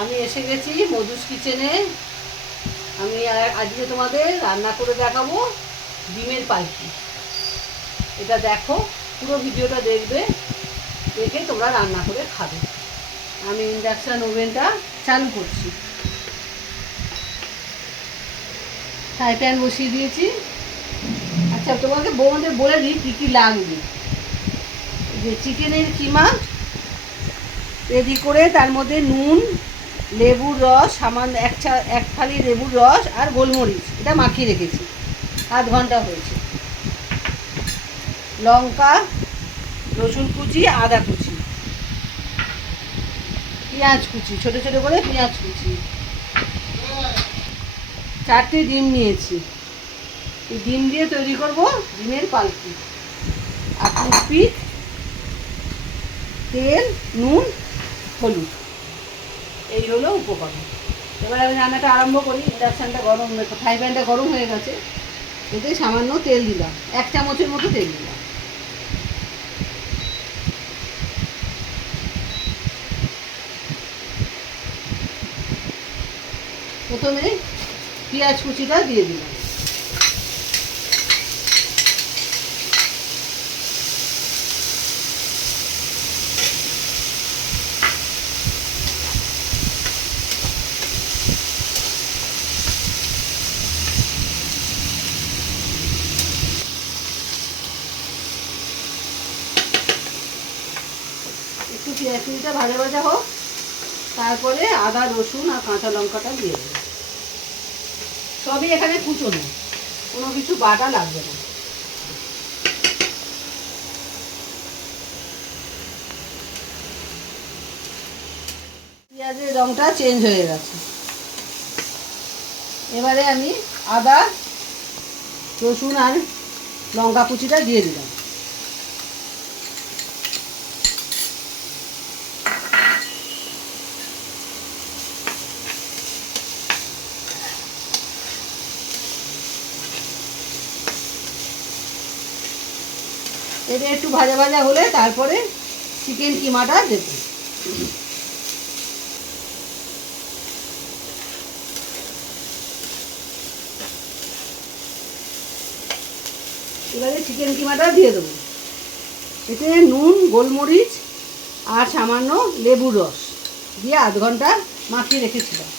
আমি এসে গেছি মধুস কিচেনে। আমি আজকে তোমাদের রান্না করে দেখাবো ডিমের পালকি। এটা দেখো, পুরো ভিডিওটা দেখবে, দেখে তোমরা রান্না করে খাবে। আমি ইন্ডাকশান ওভেনটা চালু করছি। ফ্রাই প্যান বসিয়ে দিয়েছি। আচ্ছা তোমাকে বৌদের বলে দিই কী কী লাগবে। যে চিকেনের কিমা রেডি করে তার মধ্যে নুন লেবুর রস, সামান্য এক চা, এক থালি লেবুর রস আর গোলমরিচ। এটা মাখিয়ে রেখেছি। আধ ঘণ্টা হয়েছে। লঙ্কা, রসুন কুচি, আদা কুচি। পেঁয়াজ কুচি, ছোটো ছোটো করে পেঁয়াজ কুচি। চারটে ডিম নিয়েছি। এই ডিম দিয়ে তৈরি করব ডিমের পালকি। আর টুথপিক তেল, নুন, হলুদ। এই হলো উপকরণ। এবারে আমি রান্নাটা আরম্ভ করি, ইন্ডাকশানটা গরম ফ্রাই প্যানটা গরম হয়ে গেছে। এতে সামান্য তেল দিলাম, এক চামচের মতো তেল দিলাম। প্রথমে পেঁয়াজ কুচিটা দিয়ে দিলাম। পেঁয়াজ ভাজা ভাজা হোক, তারপরে আদা, রসুন আর কাঁচা লঙ্কাটা দিয়ে দেবো। সবই এখানে কুচোনো, কোনো কিছু বাটা লাগবে না। পেঁয়াজের রঙটা চেঞ্জ হয়ে গেছে। এবারে আমি আদা, রসুন আর লঙ্কা কুচিটা দিয়ে দিলাম। এটা একটু ভাজা ভাজা হলে তারপরে চিকেন কিমাটা দেবো। এবারে চিকেন কিমাটা দিয়ে দেবো। এতে নুন, গোলমরিচ আর সামান্য লেবুর রস দিয়ে আধ ঘণ্টা মাখিয়ে রেখেছিলাম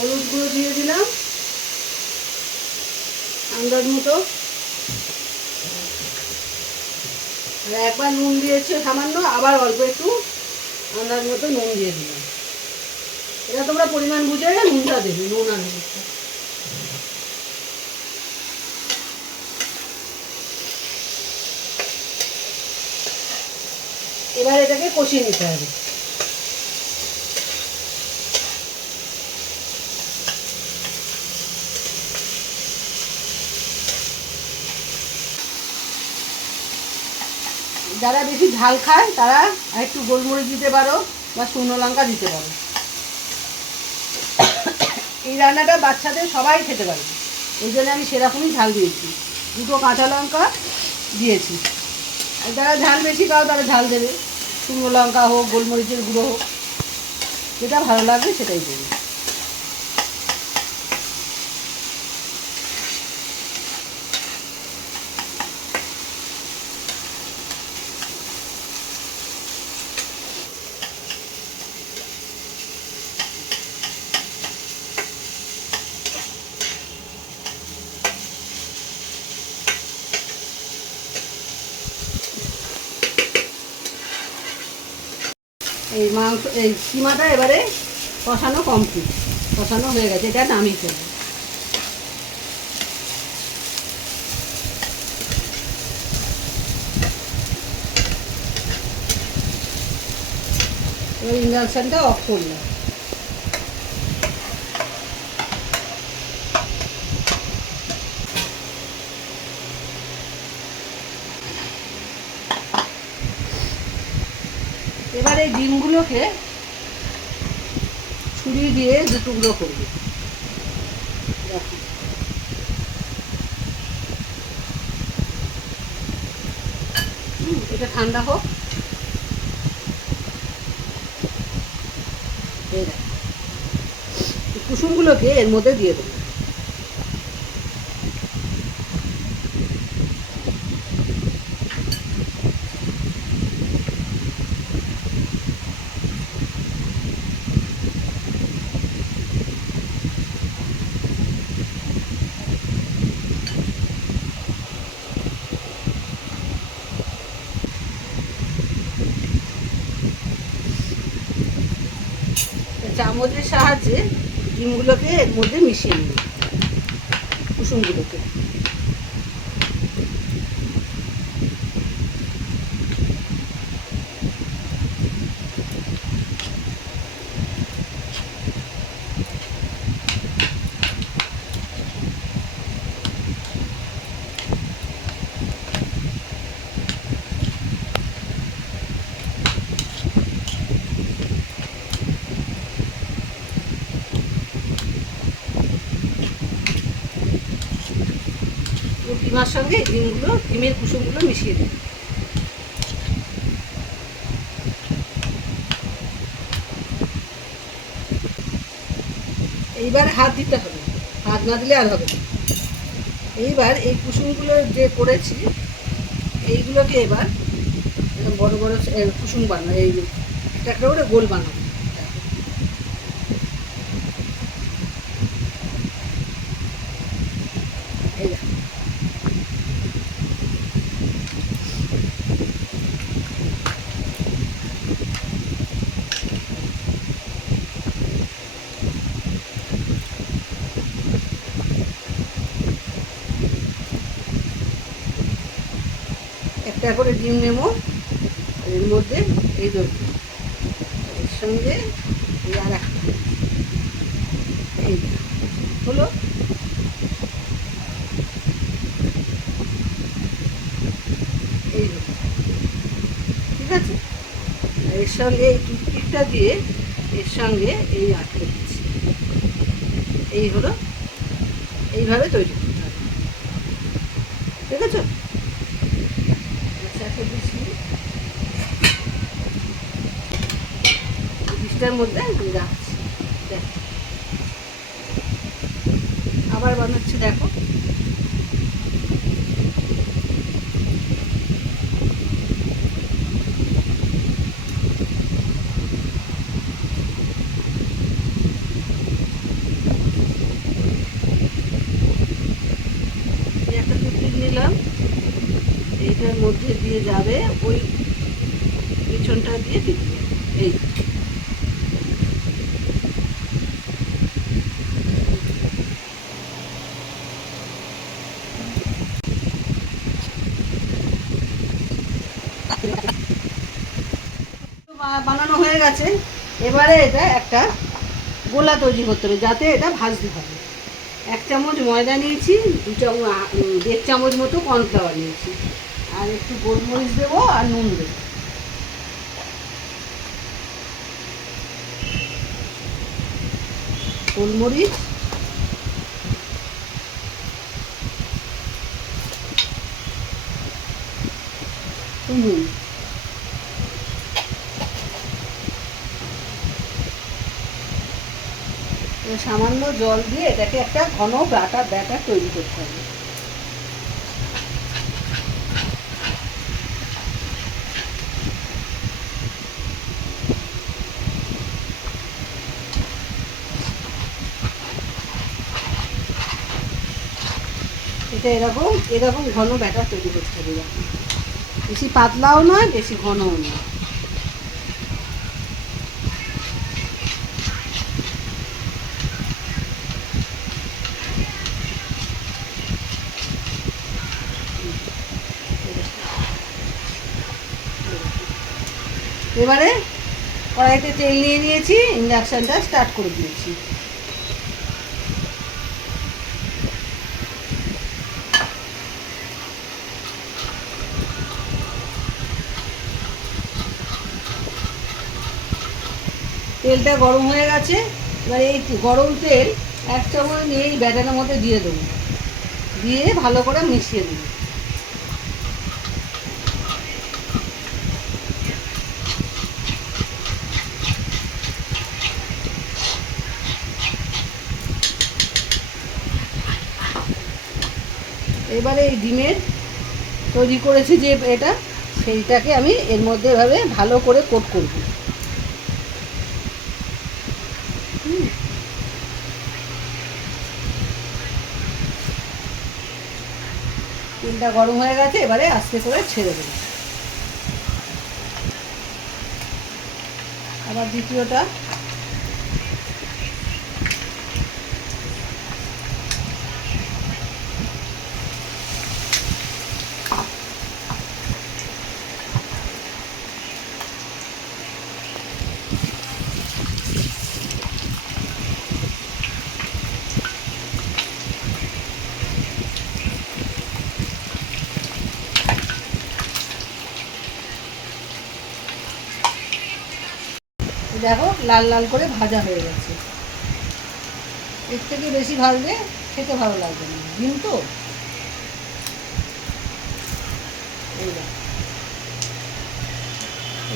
হলুদ গুঁড়ো দিয়ে দিলাম। আন্দাজ মতো। আর একবার নুন দিয়েছে সামান্য, আবার অল্প একটু আন্দাজ মতো নুন দিয়ে দিলাম। এটা তোমরা পরিমাণ বুঝে নুনটা দেবে, নুন আর এবার এটাকে কষিয়ে নিতে হবে। যারা বেশি ঝাল খায়, তারা একটু গোলমরিচ দিতে পারো বা শুকনো লঙ্কা দিতে পারো। এই রান্নাটা বাচ্চাদের সবাই খেতে পারে। ওই জন্য আমি সেরকমই ঝাল দিয়েছি। দুটো কাঁচা লঙ্কা দিয়েছি। আর যারা ঝাল বেশি খাও তারা ঝাল দেবে। শুকনো লঙ্কা হোক, গোলমরিচের গুঁড়ো হোক। যেটা ভালো লাগবে সেটাই দেবে। এই মাংস, এই সীমাটা এবারে কষানো কমপ্লিট কষানো হয়ে গেছে, এটা নামিয়ে ফেলব। ওই ইন্ডাকশানটা অফ করলাম এবার এই ডিমগুলোকে ছুরি দিয়ে দু টুকরো করবে। এটা ঠান্ডা হোক। কুসুমগুলোকে এর মধ্যে দিয়ে দেবো। চামচের সাহায্যে ডিমগুলোকে এর মধ্যে মিশিয়ে নিই কুসুমগুলোকে। ডিমার সঙ্গে ডিমগুলো, ডিমের কুসুমগুলো মিশিয়ে দিই। এইবার হাত দিতে হবে, হাত না দিলে আর হবে এইবার এই কুসুমগুলো যে করেছি, এইগুলোকে এবার বড় বড় কুসুম বানাবো, এই একটা করে গোল বানাবো এই দেখো। একটা করে ডিম নেব। এর মধ্যে এই দেবো এর সঙ্গে আর একটা। এই হলো। এই। ঠিক আছে? এর সঙ্গে এই টুথপিকটা দিয়ে এর সঙ্গে এই আটকে দিচ্ছি। এই হলো। এইভাবে তৈরি করতে হবে। ঠিক আছে? এই ডিশটার মধ্যে গাছ আবার বানাচ্ছি দেখো এই একটা টুকরিক নিলাম এইটার মধ্যে দিয়ে যাবে, ওই পিছনটা দিয়ে দিতে। এই। বানানো হয়ে গেছে। এবারে এটা একটা গোলা তৈরি করতে হবে, যাতে এটা ভাজতে হবে এক চামচ ময়দা নিয়েছি, দু চামচ দেড় চামচ মতো কর্নফ্লাওয়ার নিয়েছি। আর একটু গোলমরিচ দেবো আর নুন দেবো। গোলমরিচ। সামান্য জল দিয়ে এটাকে একটা ঘন ব্যাটার ব্যাটার তৈরি করতে হবে। এটা এরকম এরকম ঘন ব্যাটার তৈরি করতে হবে। বেশি পাতলাও নয়, বেশি ঘনও নয় এবারে কড়াইতে তেল নিয়ে নিয়েছি ইন্ডাকশানটা স্টার্ট করে দিয়েছি তেলটা গরম হয়ে গেছে, এবার এই গরম তেল এক চামচ নিয়ে এই ব্যাটারের মধ্যে দিয়ে দেবো। দিয়ে ভালো করে মিশিয়ে দেবো। এবারে এই ডিমের তৈরি করেছি যে এটা, সেইটাকে আমি এর মধ্যে এভাবে ভালো করে কোট করব। তেলটা গরম হয়ে গেছে এবারে আস্তে করে ছেড়ে দেবো। আবার দ্বিতীয়টা দেখো লাল লাল করে ভাজা হয়ে গেছে। এর থেকে বেশি ভাজলে খেতে ভালো লাগবে না। ডিম তো?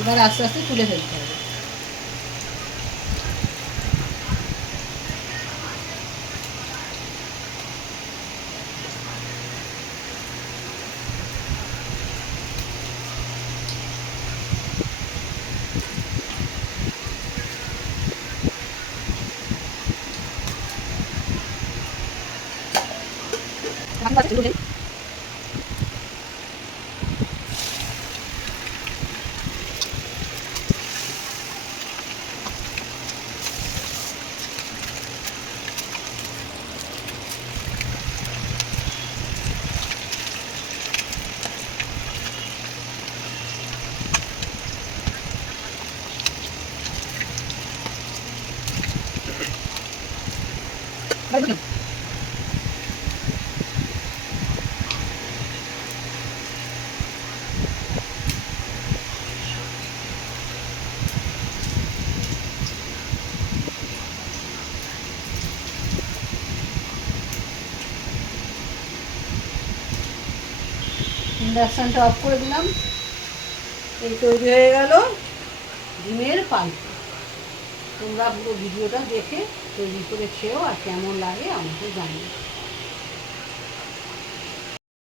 এবার আস্তে আস্তে তুলে ফেলতে হবে। 한 가지 들고는 ইন্ডাকশানটা অফ করে দিলাম। এই তৈরি হয়ে গেল ডিমের পাল্প তোমরা পুরো ভিডিওটা দেখে তৈরি করে খেয়েও আর কেমন লাগে আমাকে জানিও।